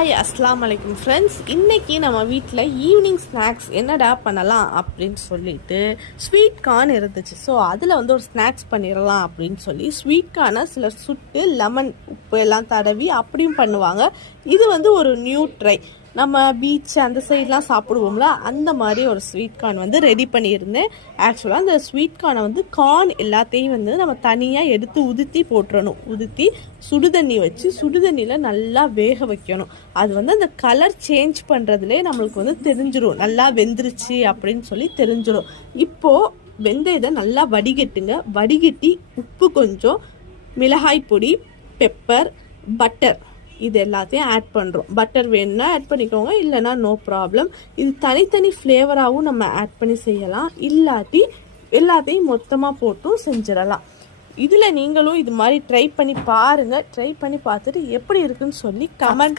Hi அஸ்லாம் வலைக்கும் friends. இன்றைக்கி நம்ம வீட்டில் ஈவினிங் ஸ்நாக்ஸ் என்னடா பண்ணலாம் அப்படின்னு சொல்லிட்டு ஸ்வீட் கார்ன் இருந்துச்சு. ஸோ அதில் ஒரு ஸ்நாக்ஸ் பண்ணிடலாம் அப்படின்னு சொல்லி ஸ்வீட் கார்னை சிலர் சுட்டு லெமன் உப்பு எல்லாம் தடவி அப்படியும் பண்ணுவாங்க. இது ஒரு நியூ ட்ரை. நம்ம பீச் அந்த சைட்லாம் சாப்பிடுவோம்ல, அந்த மாதிரி ஒரு ஸ்வீட் கார்ன் ரெடி பண்ணியிருந்தேன். ஆக்சுவலாக அந்த ஸ்வீட் கார்னை கார்ன் எல்லாத்தையும் நம்ம தனியாக எடுத்து உதுத்தி போட்டுறணும். உதுத்தி சுடுதண்ணி வச்சு சுடுதண்ணியில் நல்லா வேக வைக்கணும். அது அந்த கலர் சேஞ்ச் பண்ணுறதுலே நம்மளுக்கு தெரிஞ்சிடும், நல்லா வெந்துருச்சு அப்படின்னு சொல்லி தெரிஞ்சிடும். இப்போது வெந்தயத்தை நல்லா வடிகட்டுங்க. வடிகட்டி உப்பு கொஞ்சம், மிளகாய் பொடி, பெப்பர், பட்டர் இது எல்லாத்தையும் ஆட் பண்ணுறோம். பட்டர் வேணும்னா ஆட் பண்ணிக்கோங்க, இல்லைனா நோ ப்ராப்ளம். இது தனித்தனி ஃப்ளேவராகவும் நம்ம ஆட் பண்ணி செய்யலாம், இல்லாட்டி எல்லாத்தையும் மொத்தமாக போட்டும் செஞ்சிடலாம். இதில் நீங்களும் இது மாதிரி ட்ரை பண்ணி பாருங்கள். ட்ரை பண்ணி பார்த்துட்டு எப்படி இருக்குன்னு சொல்லி கமெண்ட்